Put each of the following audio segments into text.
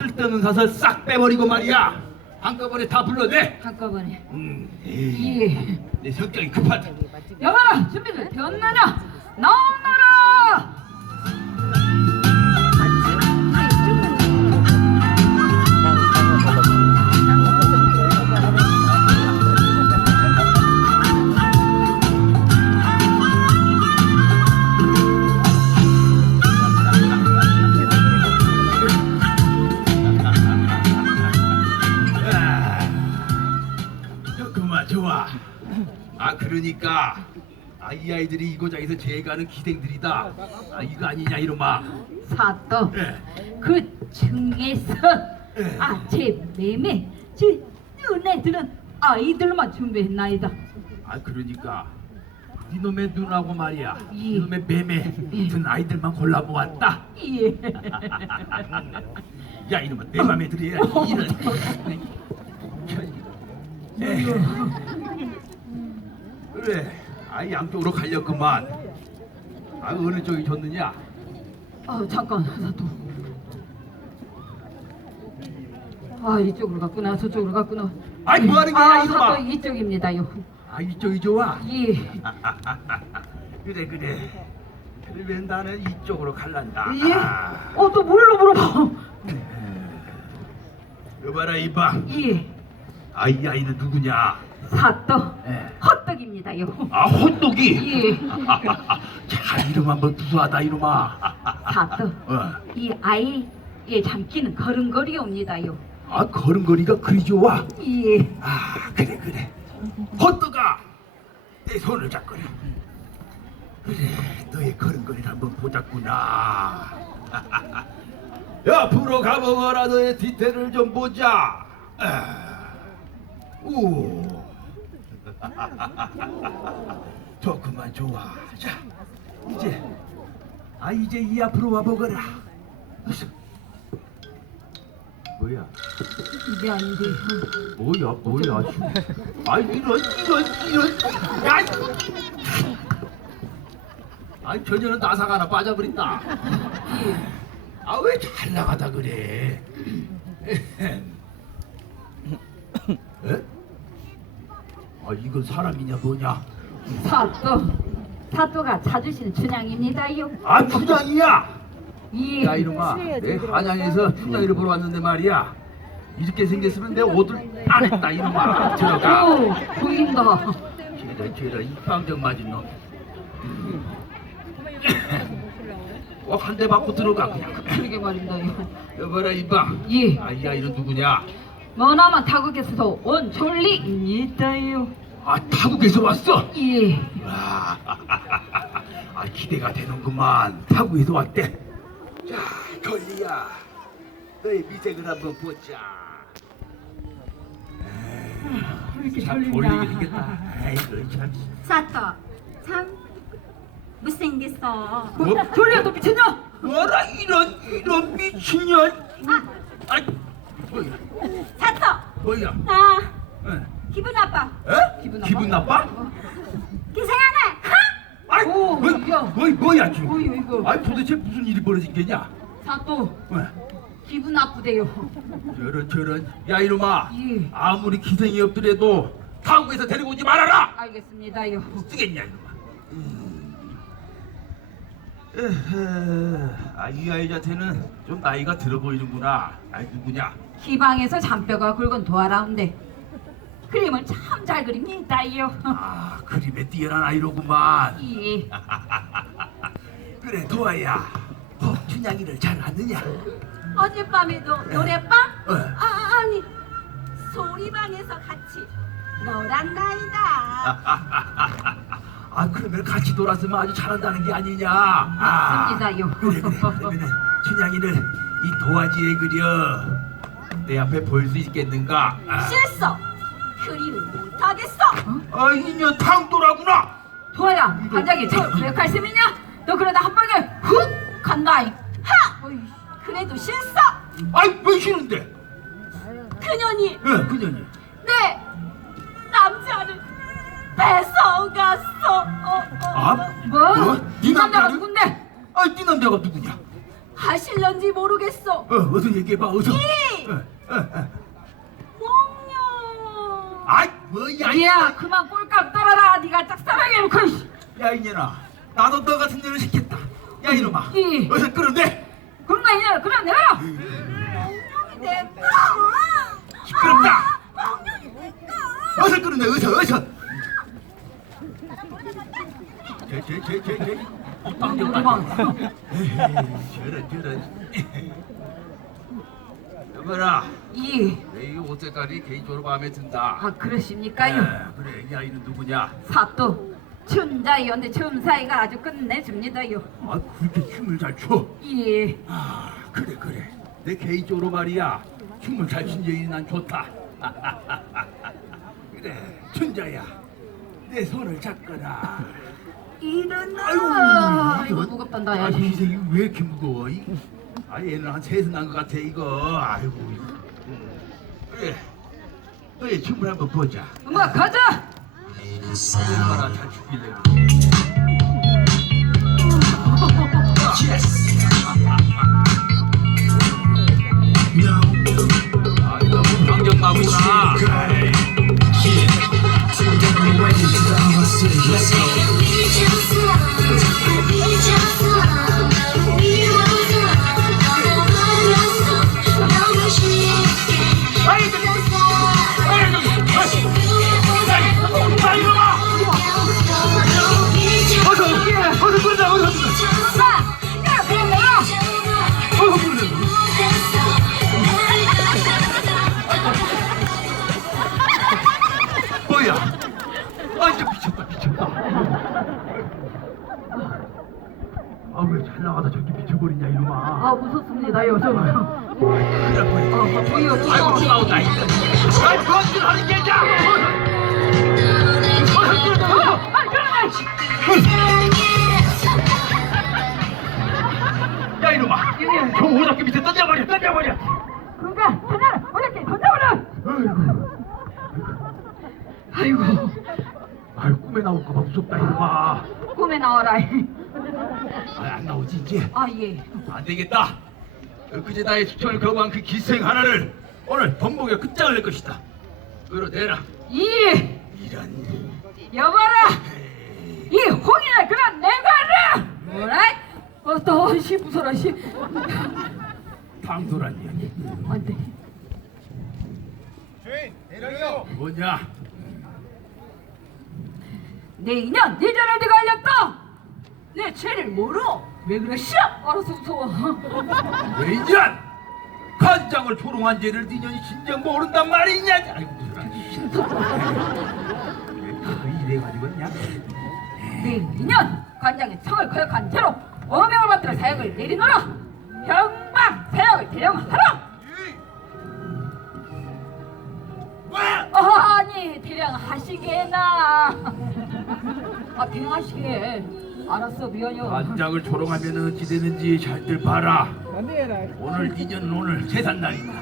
쓸데없는 사설 싹 빼버리고 말이야. 한꺼번에 다 불러내. 한꺼번에. 음, 에이, 예. 내 성격이 급하다. 여봐라 준비를 되었느냐? 나오너라. 아 그러니까 아, 이 아이들이 이 고장에서 제일 가는 기생들이다. 아 이거 아니냐 이놈아. 사또 예. 그 중에서 예. 아제 매매 제 눈에들은 아이들만 준비했나이다. 아 그러니까 이놈의 눈하고 말이야. 예. 이놈의 매매 같은 아이들만 골라 모았다. 예. 야 이놈아 내 맘에 들어 이런. 에이. 그래. 아 양쪽으로 갈렸구만. 아 어느 쪽이 좋느냐? 아 잠깐 사또. 아 이쪽으로 갔구나 저쪽으로 갔구나. 아이 뭐하는 거야 아 이놈아? 사또 이쪽입니다요. 아 이쪽이 좋아. 예. 그래 그래. 그러면 나는 이쪽으로 갈란다. 예? 아, 어 또 뭘로 물어봐? 여봐라 이봐. 예. 아이 아이는 누구냐? 사또 예. 헛떡입니다 요. 아 헛똑이. 예. 자 이름 한번 구수하다 이놈아. 사또 어. 이 아이의 잠기는 걸음걸이 옵니다요. 아 걸음걸이가 그리 좋아. 예. 아 그래 그래. 헛똑아 내 손을 잡거라. 그래 너의 걸음걸이를 한번 보자꾸나. 야 부러 가보거라 너의 뒤태를 좀 보자. 아. 오. 좋구만 좋아. 자 이제 아 이제 이 앞으로 와 보거라. 어서. 뭐야? 이게 아닌데. 뭐야 뭐야 아 이런 이런 이런 야 아이 전혀는 나사가 하나 빠져버린다 아 왜 잘 나가다 그래 에? 아 이건 사람이냐 뭐냐 사또 사또가 찾으시는 춘향입니다요. 아 춘향이야 예. 야 이놈아 내 한양에서 춘향이를 보러 왔는데 말이야 이렇게 생겼으면 내 옷을 안 했다 이놈아 들어가 오 보인다. 쟤라 쟤라 입방정 맞은 놈. 어, 한대 맞고 들어가 그냥. 그러게 말입니다요. 여봐라 이방. 예. 아, 이 아이는 누구냐? 머나먼 타국에서도 온 졸리입니다요. 아, 타국에서 왔어. 예. 아, 아 기대가 되는구만. 타국에서 왔대. 자, 걸리야. 너의 미색을 한번 보자. 이렇게 참 졸리게 생겼다. 아이고 참. 사또 참 못생겼어. 뭐, 졸리야 너 미쳤냐? 뭐라 이런 이런 미친년. 아, 뭐야? 사또 뭐야? 나 에? 기분 나빠. 에? 기분 나빠? 기분 나빠? 기생하네. 아이, 오, 뭐, 야. 뭐, 뭐야 지금? 뭐야, 이거? 아이 도대체 무슨 일이 벌어진 게냐? 사또 왜? 기분 나쁘대요. 저런 저런 야 이놈아 예. 아무리 기생이 없더라도 타국에서 데리고 오지 말아라 알겠습니다요. 쓰겠냐 이놈아 음. 아이 아이 자체는 좀 나이가 들어 보이는구나 아이 누구냐 기방에서 잔뼈가 굵은 도화라운데 그림을 참 잘 그립니다요. 아 그림에 뛰어난 아이로구만 예. 그래 도아야 어, 춘향이를 잘 아느냐 어젯밤에도 노래방? 어. 아 아니 소리방에서 같이 놀았나이다. 아 그러면 같이 놀았으면 아주 잘한다는 게 아니냐 아, 맞습니다요. 그래 그래 그러면은 춘향이를 이 도화지에 그려 내 앞에 볼 수 있겠는가 아, 실수. 그리를 못하겠어. 아 이년 탕도라구나 도화야 반장이 저왜 칼씀이냐? 너 그러다 한 방에 훅 간다 이. 하. 어이, 그래도 실수. 아이 왜 싫은데 그년이 예 그년이 내 남자를 뺏어갔어. 어, 어, 아 어. 뭐? 뭐? 이 남자가 남자를? 누군데? 아이 네 남자가 누구냐 하실런지 모르겠어. 어, 어서 얘기해봐 어서 이! 어, 어, 어. 뭐야 이야 그만 꼴값 떨어라. 네가 짝사랑해 놓고 이씨. 야 이년아. 나도 너 같은 년을 시켰다. 야 이놈아. 이. 어서 끌어내? 그런 거 아니야. 그럼 내가 몽룡이 내 거. 시끄럽다. 몽룡이 내 거. 어서 끌어내? 어서 어서? 제제제제제. 도망 저런 저런 여보라 이. 내 이 옷 색깔이 개인적으로 마음에 든다 아 그러십니까요? 에, 그래 이 아이는 누구냐 사또 춘자이언데 춤사이가 아주 끝내줍니다요. 아 그렇게 춤을 잘춰 예. 아 그래 그래 내 개인적으로 말이야 춤을 잘 춘 여인이 난 좋다 그래 춘자야 내 손을 잡거라 일어나. 아이고 무겁단다 아 야. 희생이 왜 이렇게 무거워 이? 아 얘는 한 셋은 난것 같아 이거. 아이고. 음. 그래. 너의 춤을 한번 보자. 엄마 가자. 얼마나 잘 추길래 아 나가다 저렇게 미쳐버리냐 이놈아 아날 뻔했다 아 보여. 아이고 나온다 아이 줄 하는 아 그러네. 야 이놈아 저 오작교 밑에 던져버려 던져버려 그러니까 하나 어렵게 던져버려. 아이고 아이고 꿈에 나올까봐 무섭다 이놈아 꿈에 나와라. 아, 안 나오지 이제 아 예. 안 되겠다 그제 나의 수천을 거부한 그 기생 하나를 오늘 범벅에 끝장을 낼 것이다 끌어내라 이 이런 여봐라. 이 홍이나 그런 내가라. 뭐라? 어떠 시 무서라 시. 당돌한 년이 안돼. 뭐냐 내 인연 내 전을 내가 알렸다. 내 죄를 모르. 왜 그러시오? 알아서 무서워. 왜 이런 간장을 조롱한 죄를 네 년이 진정 모른단 말이냐 아이고 무슨 이래 가지고 그냥 내 인연 관장의 청을 거역한 죄로 어명을 받들어 사형을 내리노라. 병방 사형을 대령하라. 아니 대령하시게나. 아 대령하시게. 알았어 미안해요. 간장을 조롱하면 어찌 되는지 잘들 봐라. 오늘 니년은 오늘 재산 날이다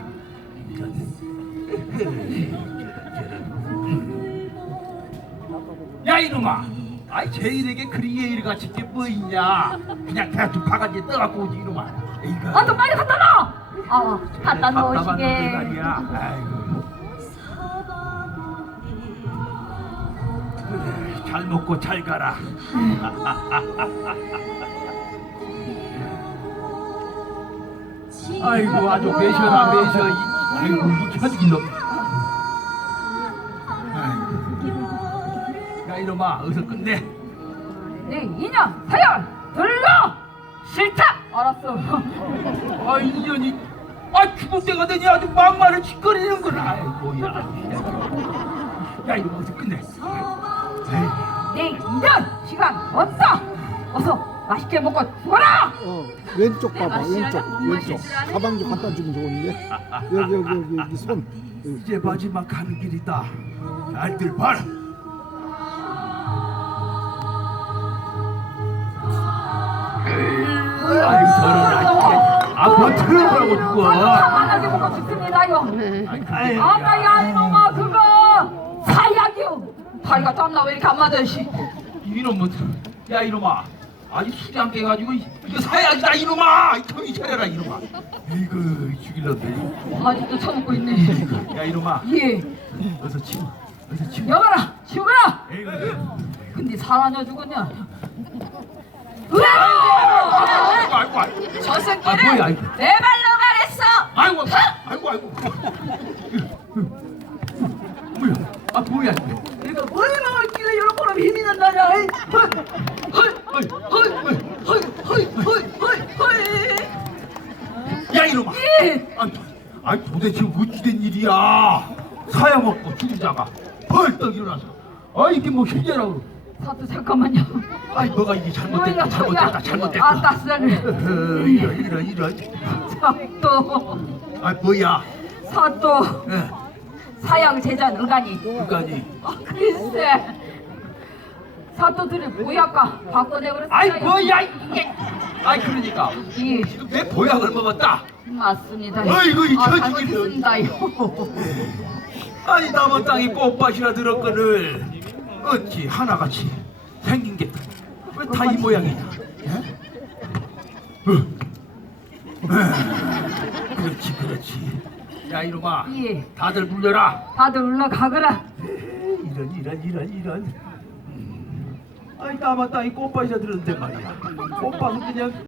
야 이놈아. 아이 제일에게 그리 갖출 게뭐 있냐? 그냥 대충 바가지에 떠갖고 오지 이놈아. 아또 빨리 갖다 놔. 아 갖다 답답한 놈들 놓으시게. 말이야. 아이고 잘 먹고 잘 가라 아이고 아주 매셔라 매셔 이- 아이고 이 천긴 놈 아이고. 야 이놈아 어서 끝내 내 인연 사형 들러 싫다. 알았어. 아 인연이 아 죽을 때가 되니 아주 막말을 짓거리는구나 아이고 야. 야 이놈아 어서 끝내 에이. 내 인연 시간 없다. 어서 맛있게 먹고 죽어라. 어, 왼쪽 봐봐, 내가 왼쪽, 왼쪽. 가방 좀 갖다 주면 좋은데. 여기, 여기, 여기, 여기 손. 여기. 이제 마지막 가는 길이다 잘들 봐라 더러워 아뭐 들어보라고 죽어 가만하게 먹고 죽습니다요. 아까야 이놈아 그거 사약이요. 다리가 땀나 왜 이렇게 안 맞아 씨. 이놈은 야 이놈아. 아니 술이 안 깨가지고 이거 사야지다 이놈아! 정신 차려라 이놈아. 이거 죽일런데. 아직도 처먹고 있네. 야 이놈아. 예. 어서 치워. 어서 치워. 여봐라 에이구. 근데 살아냐 죽었냐? 아이고 아이고 저 아, 새끼를 뭐야, 이거. 내 발로 가랬어! 아이고 아이고 아이고. 뭐야? 아 뭐야 이거 거로 힘이 난다냐. 야 이놈아. 예. 아니, 아니 도대체 어찌된 일이야? 사야 먹고 죽은 자가 벌떡 일어나서. 아 이게 뭐 흉내라고 사또 잠깐만요. 아이 너가 이게 잘못됐다 잘못됐다 잘못됐다. 아따 쓰라를 어허, 이런 이런 이런. 사또 아 뭐야? 사또 예, 사양 제전 의간이 그까지 아, 글쎄 사또들을 보약과 바꿔내버렸어요? 아이 뭐야 이게. 아이 그러니까. 예. 지금 내 보약을 먹었다? 맞습니다. 어이구, 이 아, 처지기는. 잘못했습니다요. 아니 남은 땅에 꽃밭이라 들었거늘. 어찌 하나같이 생긴 게왜다 이 모양이냐? 예? 어. 에. 그렇지 그렇지. 야 이놈아. 예. 다들 물려라. 다들 올라가거라. 이런 이런 이런 이런. 음. 남은 땅에 꽃밭이라 들었는데 말이야. 꽃밭은 그냥